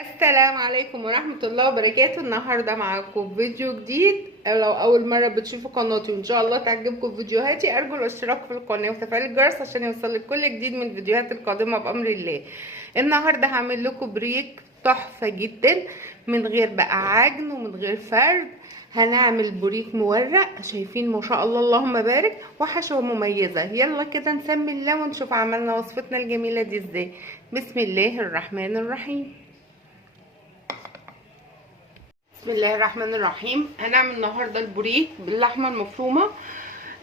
السلام عليكم ورحمة الله وبركاته. النهاردة معاكم فيديو جديد. لو أول مرة بتشوفوا قناتي وإن شاء الله تعجبكم فيديوهاتي، أرجو الاشتراك في القناة وتفعيل الجرس عشان يوصلك كل جديد من الفيديوهات القادمة بأمر الله. النهاردة هعمل لكم بريك تحفة جدا من غير بقى عجن ومن غير فرد. هنعمل بريك مورق، شايفين ما شاء الله اللهم بارك، وحشوة مميزة. يلا كده نسمي الله ونشوف عملنا وصفتنا الجميلة دي ازاي. بسم الله الرحمن الرحيم. بسم الله الرحمن الرحيم. هنعمل النهارده البوريك باللحمه المفرومه.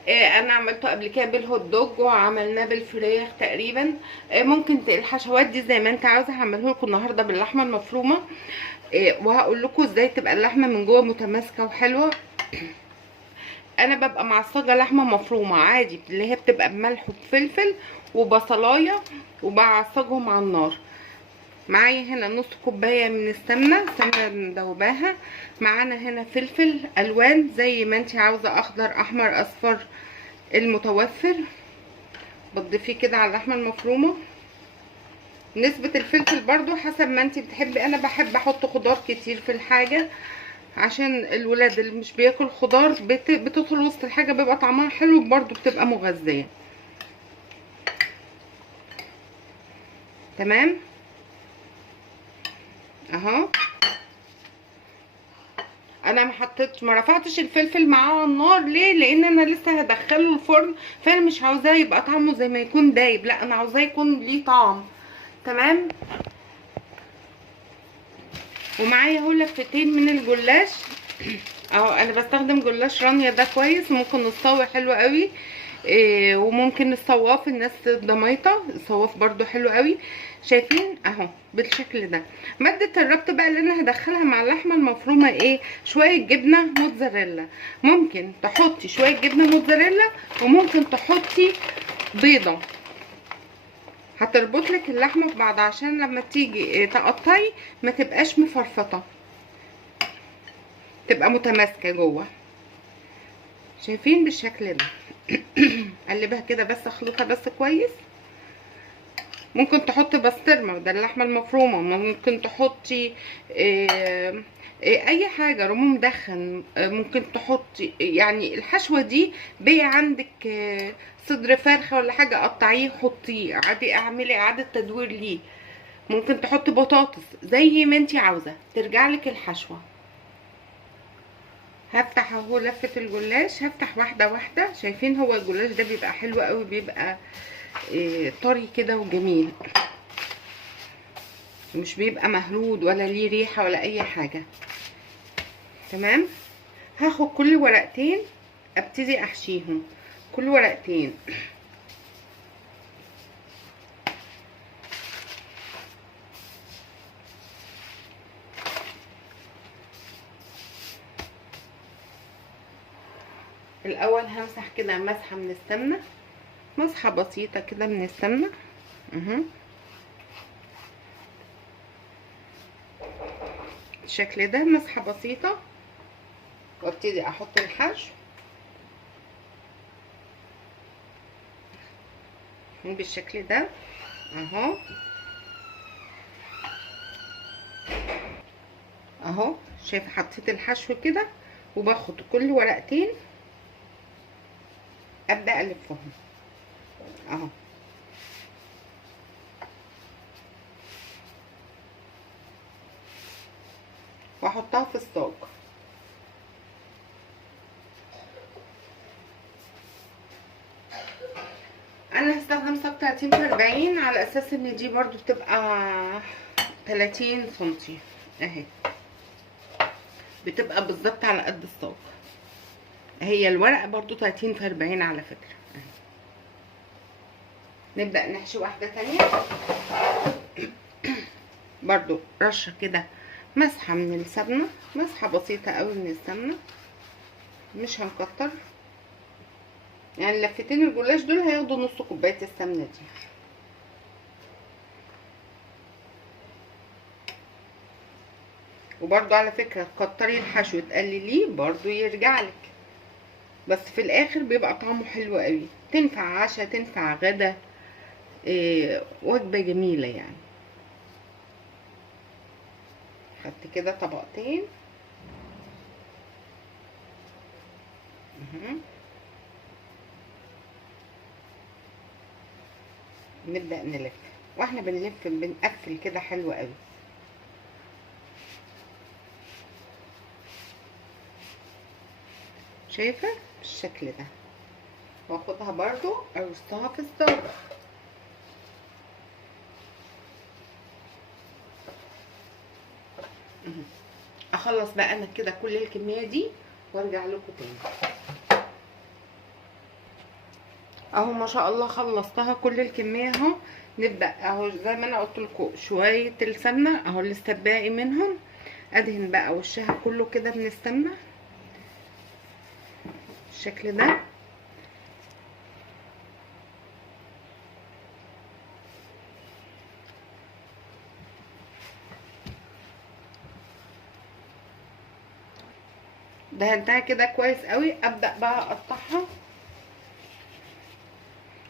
انا عملته قبل كده بالهوت دوج وعملناه بالفراخ تقريبا. ممكن الحشوات دي زي ما انت عاوزه هعمله لكم النهارده باللحمه المفرومه. وهقول لكم ازاي تبقى اللحمه من جوه متماسكه وحلوه. انا ببقى معصجه لحمه مفرومه عادي اللي هي بتبقى بملح وفلفل وبصلايه، وبعصجهم على النار. معايا هنا نص كوبايه من السمنه مدوباها. معانا هنا فلفل الوان زي ما انت عاوزه، اخضر احمر اصفر المتوفر، بتضيفيه كده على اللحمه المفرومه. نسبه الفلفل برضو حسب ما انت بتحبي. انا بحب احط خضار كتير في الحاجه عشان الولاد اللي مش بياكل خضار بتدخل وسط الحاجه بيبقى طعمها حلو، برضو بتبقى مغذيه. تمام اهو. انا ما رفعتش الفلفل معاه على النار. ليه؟ لان انا لسه هدخله الفرن، فانا مش عاوزاه يبقى طعمه زي ما يكون دايب، لا انا عاوزاه يكون ليه طعم. تمام. ومعايا اهو لفتين من الجلاش اهو. انا بستخدم جلاش رانيا، ده كويس. ممكن الصاوي حلو قوي، وممكن الصواف، الناس ضميطه الصواف برضو حلو قوي. شايفين اهو بالشكل ده. ماده الربط بقى اللي انا هدخلها مع اللحمه المفرومه ايه؟ شويه جبنه موتزاريلا. ممكن تحطي شويه جبنه موتزاريلا وممكن تحطي بيضه، هتربط لك اللحمه في بعض عشان لما تيجي تقطعي ما تبقاش مفرفطه، تبقى متماسكه جوه. شايفين بالشكل ده. قلبها كده بس، اخلطها بس كويس. ممكن تحطي بسطرمه ده اللحمه المفرومه، ممكن تحطي اي حاجه، رموم مدخن، ممكن تحطي يعني الحشوه دي. بقى عندك صدر فرخه ولا حاجه، قطعيه حطيه عادي، اعملي اعاده تدوير ليه. ممكن تحطي بطاطس زي ما انتي عاوزه، ترجع لك الحشوه. هفتح اهو لفه الجلاش، هفتح واحده واحده. شايفين هو الجلاش ده بيبقى حلو قوي، بيبقى طري كده وجميل، مش بيبقى مهرود ولا ليه ريحه ولا اي حاجه. تمام. هاخد كل ورقتين ابتدي احشيهم، كل ورقتين. الاول همسح كده مسحه من السمنه، مسحه بسيطه كده من السمنه بالشكل ده، مسحه بسيطه. وابتدي احط الحشو بالشكل ده اهو اهو. شايفه حطيت الحشو كده، وباخد كل ورقتين ابدا الفهم اهو. واحطها في الصاج. انا هستخدم صاج 30 في 40 على اساس ان دي برضو بتبقى 30 سنتي اهي، بتبقى بالظبط على قد الصاج. هي الورقه برضو 30 في 40 على فكره اهي. نبدا نحشي واحده تانية. برضو رشه كده، مسحه من السمنه، مسحه بسيطه قوي من السمنه، مش هنكتر. يعني لفتين الجلاش دول هياخدوا نص كوبايه السمنه دي. وبرضو على فكره كتري الحشو تقلليه برضو يرجع لك، بس في الاخر بيبقى طعمه حلو قوي. تنفع عشاء، تنفع غدا، وجبه جميله يعني. خدت كده طبقتين. نبدأ نلف، واحنا بنلف بنقفل كده حلو قوي. شايفه بالشكل ده، واخدها برضو ارصها في الصاج. اخلص بقى انا كده كل الكميه دي وارجع لكم تاني. اهو ما شاء الله خلصتها كل الكميه اهو. نبدا اهو زي ما انا قلت لكم شويه السمنه اهو لسه باقي منهم. ادهن بقى وشها كله كده من السمنه بالشكل ده. دهنتها كده كويس قوي. ابدا بقى اقطعها.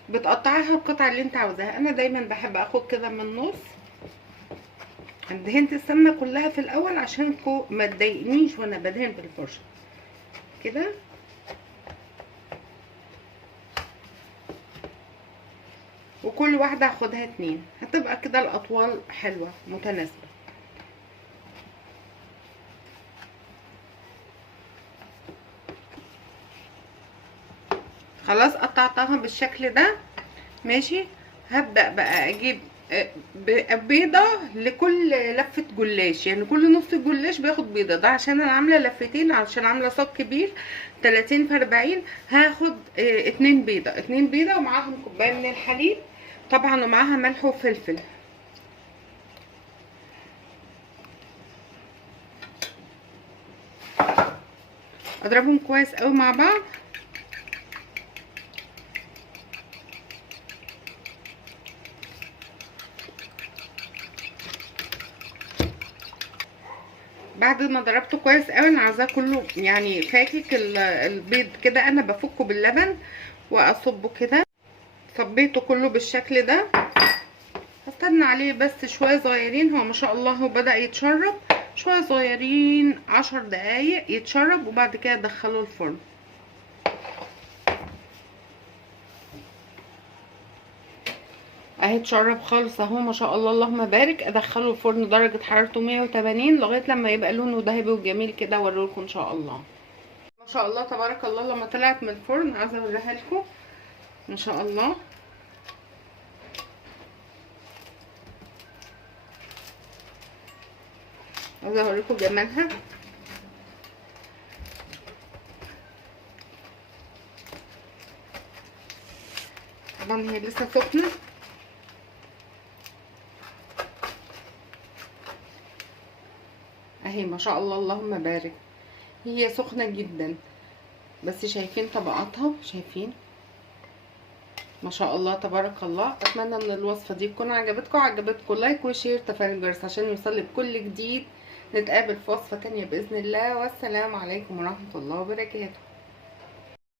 بتقطعيها القطعه اللي انت عاوزاها. انا دايما بحب اخد كده من النص. دهنت السمنه كلها في الاول عشان ما تضايقنيش وانا بدهن بالفرشه كده. وكل واحده هاخدها 2، هتبقى كده الاطوال حلوه متناسبه. خلاص قطعتها بالشكل ده ماشي. هبدأ بقى اجيب بيضة لكل لفة جلاش، يعني كل نص جلاش باخد بيضة. ده عشان انا عاملة لفتين، عشان عاملة صاج كبير 30 في 40. هاخد 2 بيضة، 2 بيضة ومعاهم كوباية من الحليب طبعا، ومعاها ملح وفلفل. اضربهم كويس قوي مع بعض. بعد ما ضربته كويس قوي انا عايزاه كله يعني فاكك البيض كده. انا بفكه باللبن واصبه كده. صبيته كله بالشكل ده. هستنى عليه بس شويه صغيرين. هو ما شاء الله هو بدأ يتشرب شويه صغيرين، 10 دقايق يتشرب وبعد كده ادخله الفرن. اهي اتشرب خالص اهو ما شاء الله اللهم بارك. ادخله الفرن درجه حرارته 180 لغايه لما يبقى لونه ذهبي وجميل كده، اوريلكم ان شاء الله. ما شاء الله تبارك الله لما طلعت من الفرن عايزه اوريها لكم ما شاء الله. عايزه اوريكم جمالها. طبعا هي لسه سخنه اهي ما شاء الله اللهم بارك. هي سخنه جدا بس شايفين طبقاتها، شايفين ما شاء الله تبارك الله. اتمنى ان الوصفه دي تكون عجبتكم. لايك وشير تفعيل الجرس عشان يوصل بكل جديد. نتقابل في وصفه تانية باذن الله، والسلام عليكم ورحمه الله وبركاته.